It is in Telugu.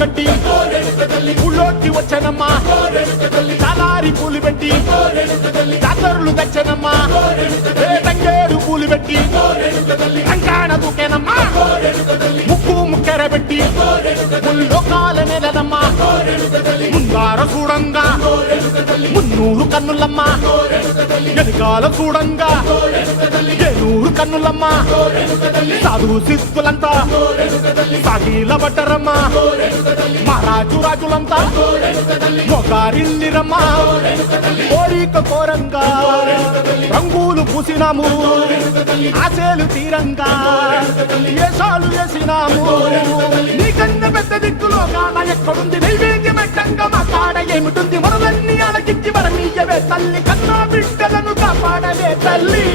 కట్టి ఊళ్ళోకి వచ్చానమ్మా చాలారి పూలు పెట్టి జాతరులు తెచ్చానమ్మా తంగేడు పూలు పెట్టి రంగాణ దూకేనమ్మా ముక్కు ముక్కెర పెట్టి ముల్లోకాల నెలనమ్మా ముందార చూడంగా మున్నూరు కన్నులమ్మా ఎనకాల చూడంగా ఏనూరు కన్నులమ్మా సాధు సిద్ధులంతా సాగిల పడ్డరమ్మా మహారాజు రాజులంతా మొగారిల్లిరమ్మా కోరిక కోరంగా రంగులు పూసినాము ఆశలు తీరంగా ఏషాలు వేసినాము నీకన్నా పెద్ద దిక్కులో కాన ఎక్కడుంది నైవేద్యం ఎట్టంగా మా కాడ ఏమిటుంది మనలన్నీ అడగిచ్చి వరమీయవే తల్లి కన్నా బిడ్డలను కాపాడవే తల్లి